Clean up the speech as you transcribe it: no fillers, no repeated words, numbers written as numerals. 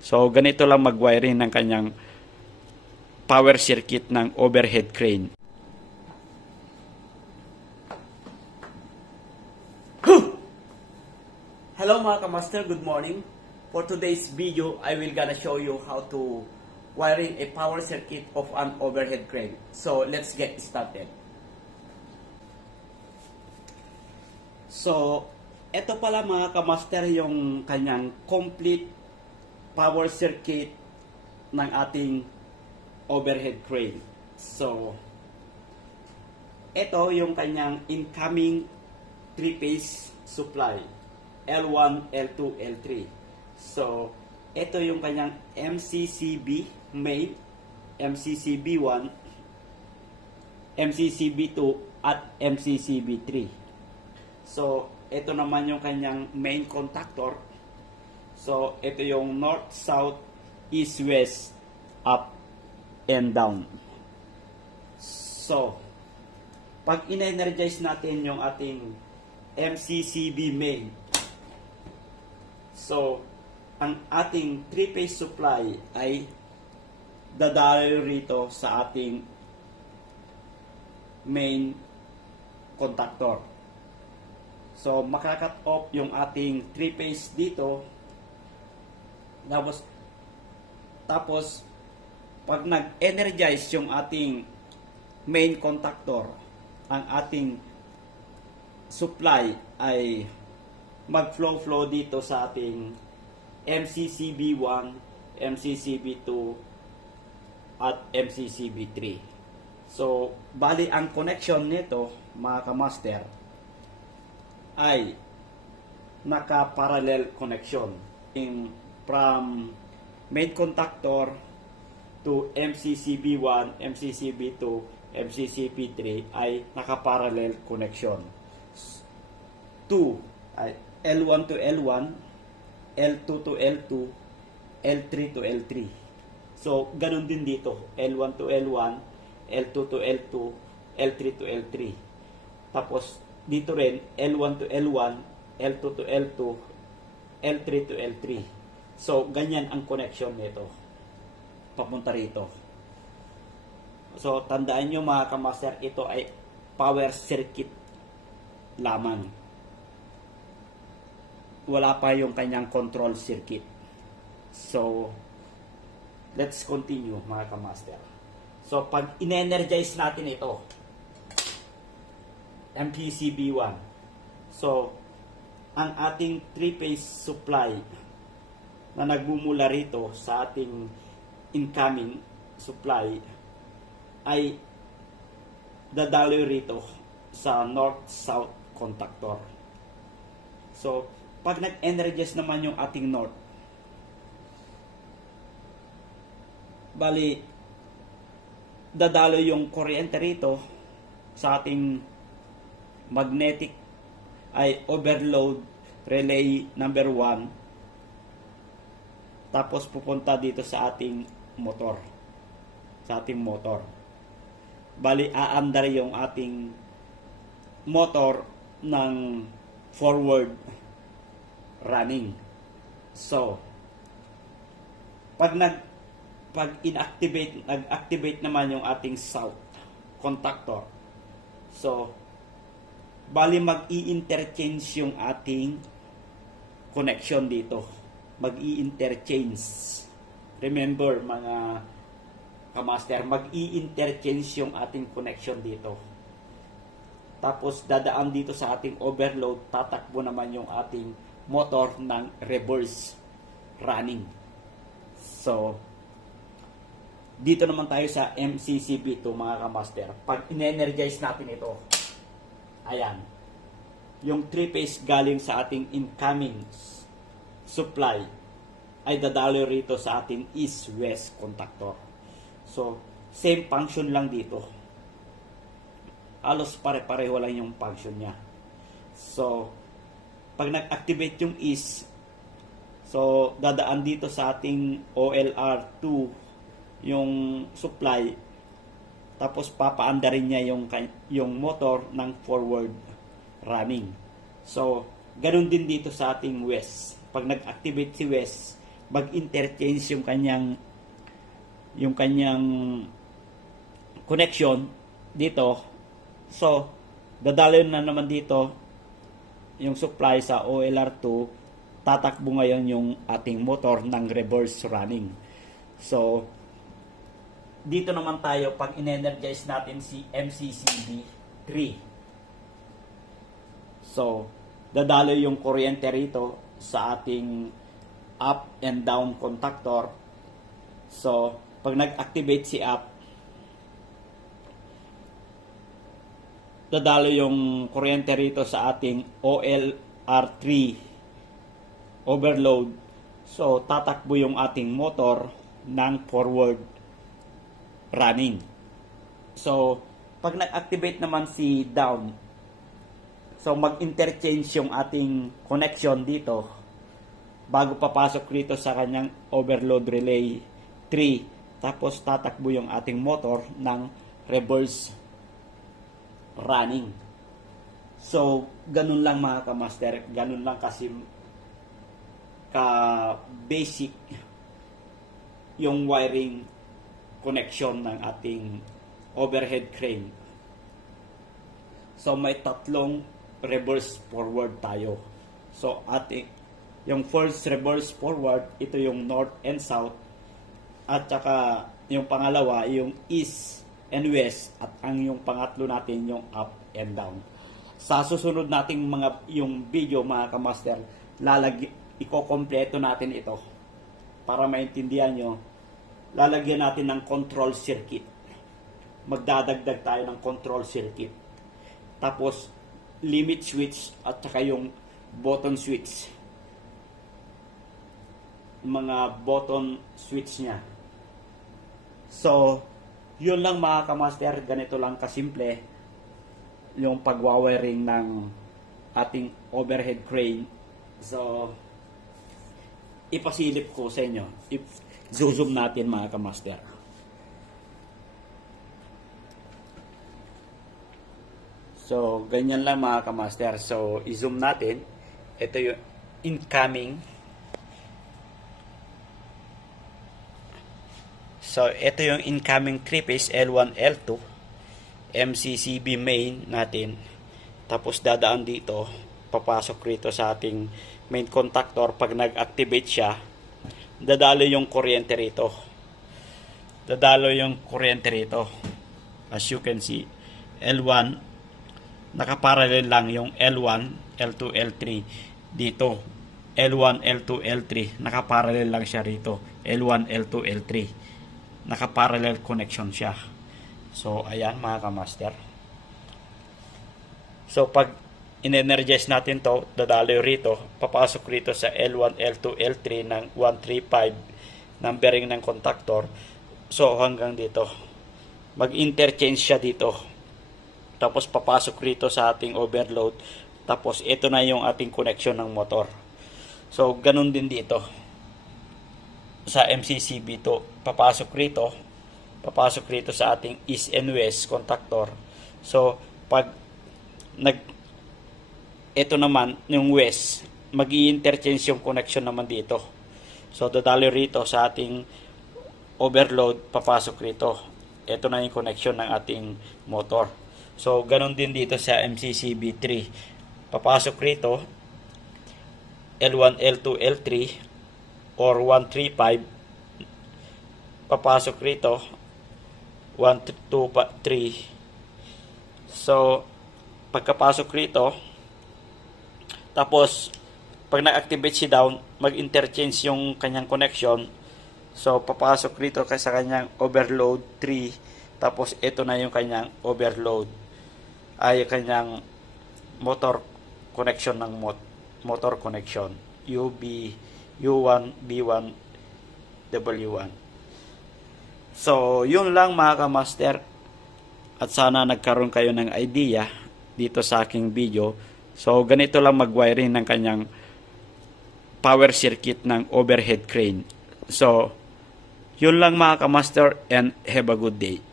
So, ganito lang mag-wiring ng kanyang power circuit ng overhead crane. Hello mga kamaster, good morning. For today's video, I will gonna show you how to wiring a power circuit of an overhead crane. So let's get started. So, ito pala mga kamaster yung kanyang complete power circuit ng ating overhead crane. So, ito yung kanyang incoming 3-phase supply. L1, L2, L3. So, ito yung kanyang MCCB main, MCCB1, MCCB2, at MCCB3. So, ito naman yung kanyang main contactor. So, ito yung north, south, east, west, up, and down. So, pag in-energize natin yung ating MCCB main, so, ang ating 3-phase supply ay dadaloy rito sa ating main contactor. So, makakat off yung ating 3-phase dito. Tapos, pag nag-energize yung ating main contactor, ang ating supply ay mag-flow dito sa ating MCCB1, MCCB2, at MCCB3. So, bali ang connection nito, mga kamaster, ay naka-parallel connection. From main contactor to MCCB1, MCCB2, MCCB3 ay naka-parallel connection. 2 ay L1 to L1, L2 to L2, L3 to L3. So, ganun din dito. L1 to L1, L2 to L2, L3 to L3. Tapos, dito rin, L1 to L1, L2 to L2, L3 to L3. So, ganyan ang connection nito. Papunta rito. So, tandaan nyo mga kamaster, ito ay power circuit lamang. Wala pa yung kanyang control circuit. So, let's continue mga kamaster. So, pag in-energize natin ito, MPCB1, so, ang ating 3-phase supply na nagmumula rito sa ating incoming supply ay dadaloy rito sa north-south contactor. So, pag nag-energize naman yung ating north, bali, dadalo yung kuryente rito sa ating magnetic ay overload relay number 1, tapos pupunta dito sa ating motor. Bali, aandar yung ating motor ng forward running. So, pag nag-activate naman yung ating south contactor. So, bali mag-i-interchange yung ating connection dito. Mag-i-interchange. Remember mga kamaster, mag-i-interchange yung ating connection dito. Tapos dadaan dito sa ating overload, tatakbo naman yung ating motor ng reverse running. So, dito naman tayo sa MCCB2 mga kamaster. Pag in-energize natin ito, ayan, yung 3-phase galing sa ating incoming supply ay dadaloy rito sa ating east-west contactor. So, same function lang dito. Halos pare-pareho lang yung function niya. So, pag nag-activate yung east, so, dadaan dito sa ating OLR2 yung supply, tapos papaandarin niya yung motor ng forward running. So, ganun din dito sa ating west. Pag nag-activate si west, mag-interchange yung kanyang connection dito. So, dadaloy na naman dito yung supply sa OLR2, tatakbo ngayon yung ating motor ng reverse running. So, dito naman tayo pag in-energize natin si MCCB3. So, dadaloy yung kuryente rito sa ating up and down contactor. So, pag nag-activate si up, dadalo yung kuryente rito sa ating OLR3 overload. So, tatakbo yung ating motor ng forward running. So, pag nag-activate naman si down, so mag-interchange yung ating connection dito bago papasok rito sa kanyang overload relay 3. Tapos tatakbo yung ating motor ng reverse running. So, ganun lang mga kamaster. Ganun lang kasi ka-basic yung wiring connection ng ating overhead crane. So, may tatlong reverse forward tayo. So, yung first reverse forward, ito yung north and south. At saka, yung pangalawa, yung east and west. At yung pangatlo natin, yung up and down. Sa susunod nating yung video, mga kamaster, iko-kompleto natin ito. Para maintindihan nyo, lalagyan natin ng control circuit. Magdadagdag tayo ng control circuit. Tapos, limit switch at saka yung button switch. Mga button switch niya. So, yun lang mga kamaster. Ganito lang kasimple yung pagwawiring ng ating overhead crane. So, ipasilip ko sa inyo. Zoom natin mga kamaster. So, ganyan lang mga kamaster. So, i-zoom natin. Ito yung incoming. So, ito yung incoming 3-phase L1, L2. MCCB main natin. Tapos, dadaan dito. Papasok rito sa ating main contactor. Pag nag-activate siya, dadalo yung kuryente rito. As you can see, L1, nakaparallel lang yung L1, L2, L3 dito. L1, L2, L3, nakaparallel lang siya rito. L1, L2, L3. Nakaparallel connection siya. So, ayan mga kamaster. So, pag in-energize natin to, dadaloy rito, papasok rito sa L1, L2, L3 ng 135 numbering ng contactor. So, hanggang dito. Mag-interchange siya dito. Tapos, papasok rito sa ating overload. Tapos, ito na yung ating connection ng motor. So, ganun din dito. Sa MCCB2, papasok rito sa ating east and west contactor. So, pag ito naman, yung west, mag-i-interchange yung connection naman dito. So, dadalo rito sa ating overload, papasok rito. Ito na yung connection ng ating motor. So, ganun din dito sa MCCB3. Papasok rito, L1, L2, L3, or 135. Papasok rito, 1, 2, 3. So, pagkapasok rito, tapos, pag nag-activate si down, mag-interchange yung kanyang connection. So, papasok rito sa kanyang overload 3. Tapos, ito na yung kanyang overload. Ay, kanyang motor connection ng motor connection. U1, B1, W1. So, yun lang mga kamaster. At sana nagkaroon kayo ng idea dito sa aking video. So, ganito lang mag-wiring ng kanyang power circuit ng overhead crane. So, yun lang mga kamaster and have a good day.